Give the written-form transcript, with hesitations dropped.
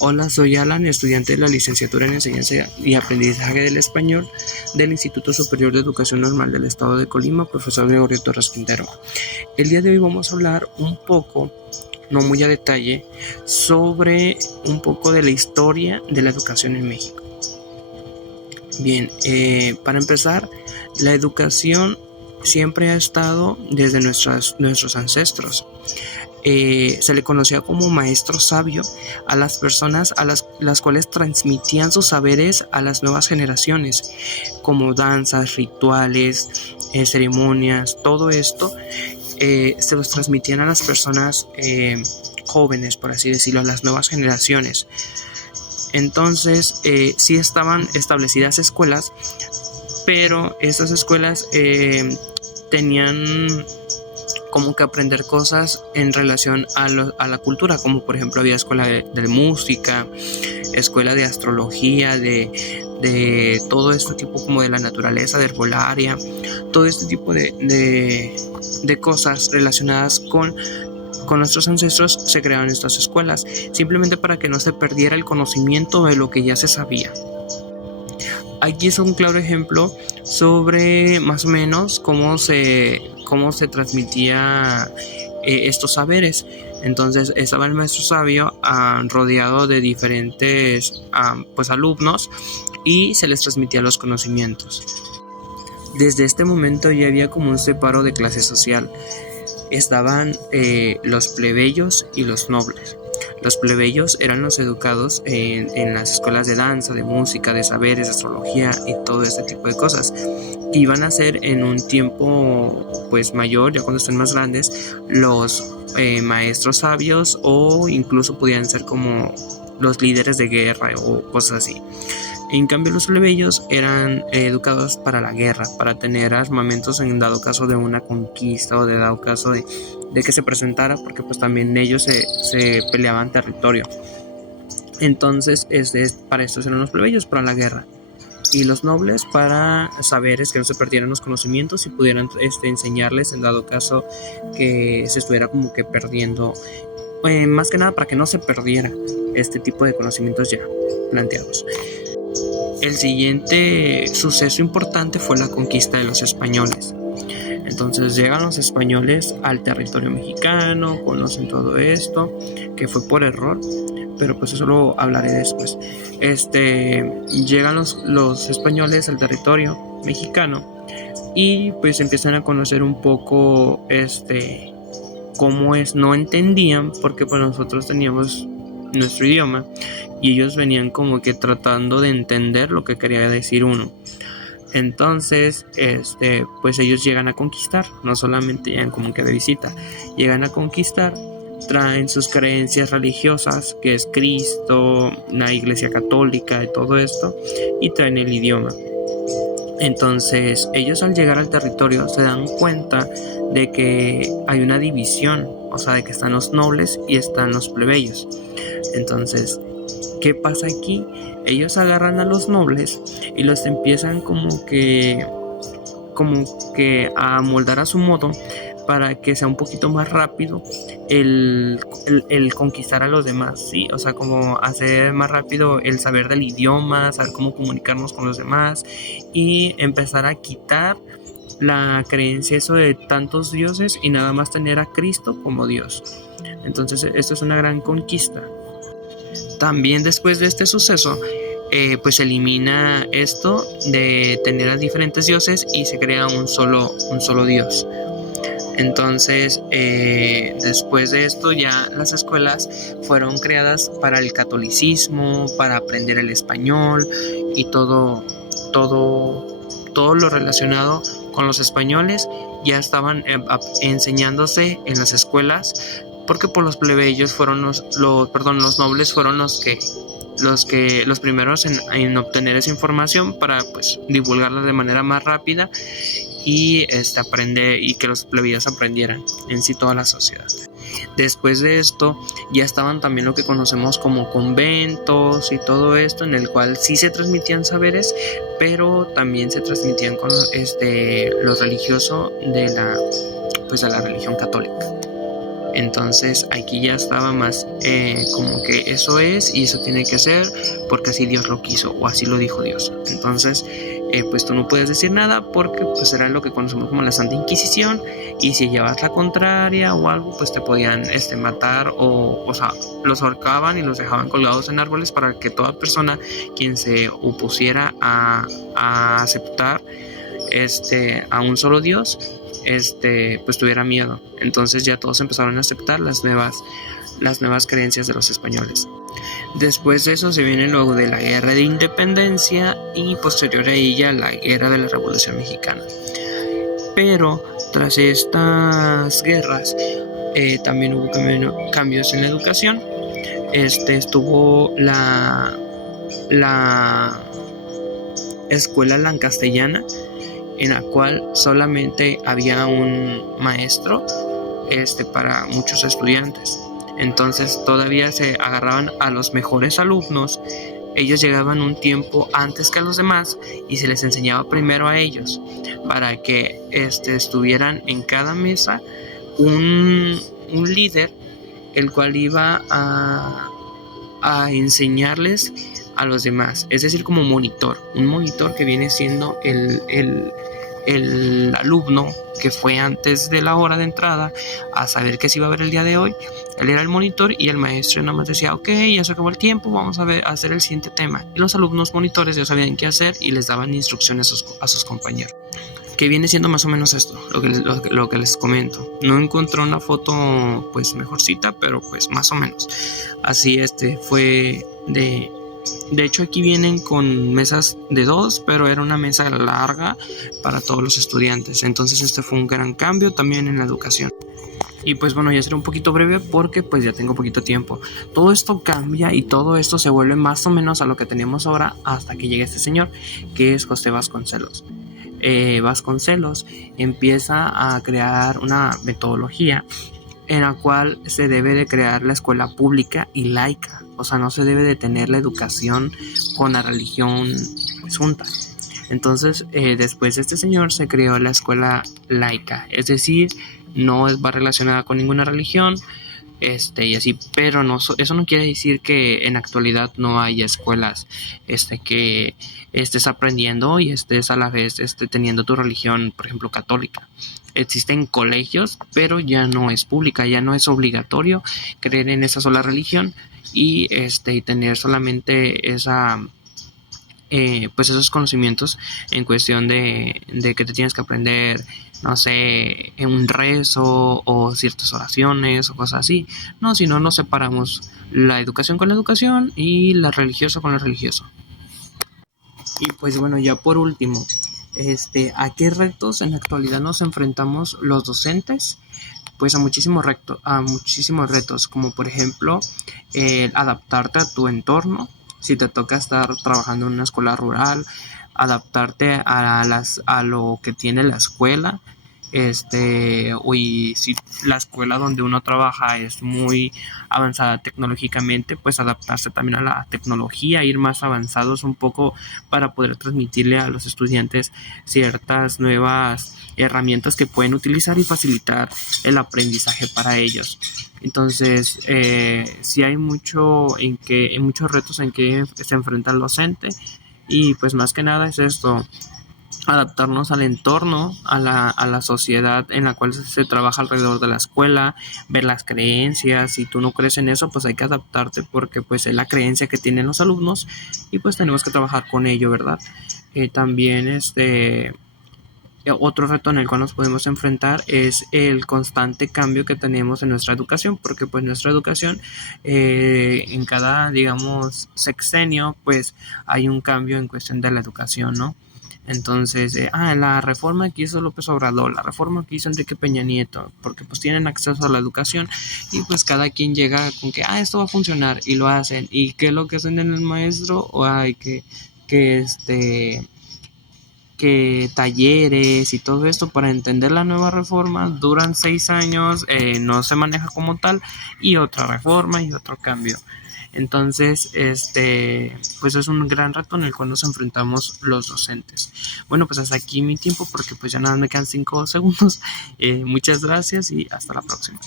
Hola, soy Alan, estudiante de la licenciatura en Enseñanza y Aprendizaje del Español del Instituto Superior de Educación Normal del Estado de Colima, profesor Gregorio Torres Quintero. El día de hoy vamos a hablar un poco, no muy a detalle, sobre un poco de la historia de la educación en México. Bien, para empezar, la educación siempre ha estado desde nuestros ancestros. Se le conocía como maestro sabio a las personas a las cuales transmitían sus saberes a las nuevas generaciones, como danzas, rituales, ceremonias, todo esto se los transmitían a las personas jóvenes, por así decirlo, a las nuevas generaciones. Entonces, sí estaban establecidas escuelas, pero estas escuelas tenían como que aprender cosas en relación a la cultura, como por ejemplo había escuela de música, escuela de astrología, de todo este tipo como de la naturaleza, de herbolaria, todo este tipo de cosas relacionadas con nuestros ancestros. Se crearon estas escuelas simplemente para que no se perdiera el conocimiento de lo que ya se sabía. Aquí es un claro ejemplo sobre más o menos cómo se transmitía estos saberes. Entonces estaba el maestro sabio rodeado de diferentes pues alumnos y se les transmitía los conocimientos. Desde este momento ya había como un separo de clase social. Estaban los plebeyos y los nobles. Los plebeyos eran los educados en las escuelas de danza, de música, de saberes, de astrología y todo este tipo de cosas, que iban a ser en un tiempo pues mayor, ya cuando estén más grandes, los maestros sabios, o incluso podían ser como los líderes de guerra o cosas así. En cambio, los plebeyos eran educados para la guerra, para tener armamentos en dado caso de una conquista o de dado caso de que se presentara, porque pues también ellos se peleaban territorio. Entonces, para estos eran los plebeyos, para la guerra. Y los nobles para saberes, que no se perdieran los conocimientos y pudieran enseñarles en dado caso que se estuviera como que perdiendo. Más que nada para que no se perdiera este tipo de conocimientos ya planteados. El siguiente suceso importante fue la conquista de los españoles. Entonces llegan los españoles al territorio mexicano, conocen todo esto, que fue por error, pero pues eso lo hablaré después. Llegan los españoles al territorio mexicano y pues empiezan a conocer un poco cómo es. No entendían porque pues nosotros teníamos nuestro idioma y ellos venían como que tratando de entender lo que quería decir uno. Entonces, pues ellos llegan a conquistar, no solamente llegan como que de visita, llegan a conquistar, traen sus creencias religiosas, que es Cristo, la Iglesia Católica y todo esto, y traen el idioma. Entonces, ellos al llegar al territorio se dan cuenta de que hay una división, o sea, de que están los nobles y están los plebeyos. Entonces, ¿qué pasa aquí? Ellos agarran a los nobles y los empiezan como que a moldar a su modo para que sea un poquito más rápido el conquistar a los demás, ¿sí? O sea, como hacer más rápido el saber del idioma, saber cómo comunicarnos con los demás y empezar a quitar la creencia eso de tantos dioses y nada más tener a Cristo como Dios. Entonces, esto es una gran conquista. También después de este suceso, pues se elimina esto de tener a diferentes dioses y se crea un solo Dios. Entonces, después de esto ya las escuelas fueron creadas para el catolicismo, para aprender el español y todo lo relacionado con los españolos ya estaban enseñándose en las escuelas, porque por los plebeyos fueron los nobles fueron los primeros en obtener esa información para pues divulgarla de manera más rápida y aprender, y que los plebeyos aprendieran en sí toda la sociedad. Después de esto ya estaban también lo que conocemos como conventos y todo esto, en el cual sí se transmitían saberes, pero también se transmitían con lo religioso de la religión católica. Entonces aquí ya estaba más como que eso es y eso tiene que ser porque así Dios lo quiso o así lo dijo Dios. Entonces pues tú no puedes decir nada porque pues era lo que conocemos como la Santa Inquisición, y si llevas la contraria o algo pues te podían matar, o sea, los ahorcaban y los dejaban colgados en árboles para que toda persona quien se opusiera a aceptar a un solo Dios pues tuviera miedo. Entonces ya todos empezaron a aceptar las nuevas creencias de los españoles. Después de eso se viene luego de la Guerra de Independencia y posterior a ella la Guerra de la Revolución Mexicana. Pero tras estas guerras también hubo cambios en la educación. Estuvo la escuela lancastellana, en la cual solamente había un maestro para muchos estudiantes. Entonces todavía se agarraban a los mejores alumnos. Ellos llegaban un tiempo antes que a los demás y se les enseñaba primero a ellos para que estuvieran en cada mesa un líder, el cual iba a enseñarles a los demás, es decir, como un monitor que viene siendo el alumno que fue antes de la hora de entrada a saber qué se iba a ver el día de hoy. Él era el monitor y el maestro nada más decía: ok, ya se acabó el tiempo, vamos a hacer el siguiente tema. Y los alumnos monitores ya sabían qué hacer y les daban instrucciones a sus compañeros. Que viene siendo más o menos esto, lo que les comento. No encontré una foto pues mejorcita, pero pues más o menos así fue de hecho aquí vienen con mesas de 2, pero era una mesa larga para todos los estudiantes. Entonces fue un gran cambio también en la educación. Y pues bueno, ya seré un poquito breve porque pues ya tengo poquito tiempo. Todo esto cambia y todo esto se vuelve más o menos a lo que tenemos ahora hasta que llegue este señor, que es José Vasconcelos. Vasconcelos empieza a crear una metodología en la cual se debe de crear la escuela pública y laica. O sea, no se debe de tener la educación con la religión pues junta. Entonces, después de este señor se creó la escuela laica, es decir, no va relacionada con ninguna religión, y así, pero no, eso no quiere decir que en la actualidad no haya escuelas que estés aprendiendo y estés a la vez teniendo tu religión, por ejemplo, católica. Existen colegios, pero ya no es pública, ya no es obligatorio creer en esa sola religión y tener solamente pues esos conocimientos en cuestión de que te tienes que aprender, no sé, en un rezo o ciertas oraciones o cosas así. No, si no, nos separamos la educación con la educación y la religiosa con la religiosa. Y pues bueno, ya por último, ¿a qué retos en la actualidad nos enfrentamos los docentes? Pues a muchísimos retos, como por ejemplo adaptarte a tu entorno. Si te toca estar trabajando en una escuela rural, adaptarte a lo que tiene la escuela, y si la escuela donde uno trabaja es muy avanzada tecnológicamente, pues adaptarse también a la tecnología, ir más avanzados un poco para poder transmitirle a los estudiantes ciertas nuevas herramientas que pueden utilizar y facilitar el aprendizaje para ellos. Entonces, sí hay muchos retos en que se enfrenta el docente, y pues más que nada es esto: adaptarnos al entorno, a la sociedad en la cual se trabaja alrededor de la escuela, ver las creencias. Si tú no crees en eso, pues hay que adaptarte porque pues es la creencia que tienen los alumnos y pues tenemos que trabajar con ello, ¿verdad? También otro reto en el cual nos podemos enfrentar es el constante cambio que tenemos en nuestra educación, porque pues nuestra educación en cada, digamos, sexenio pues hay un cambio en cuestión de la educación, ¿no? Entonces, la reforma que hizo López Obrador, la reforma que hizo Enrique Peña Nieto, porque pues tienen acceso a la educación y pues cada quien llega con que esto va a funcionar y lo hacen. ¿Y qué es lo que hacen en el maestro? O hay que talleres y todo esto para entender la nueva reforma duran 6 años, no se maneja como tal, y otra reforma y otro cambio. Entonces, pues es un gran reto en el cual nos enfrentamos los docentes. Bueno, pues hasta aquí mi tiempo porque pues ya nada me quedan 5 segundos. Muchas gracias y hasta la próxima.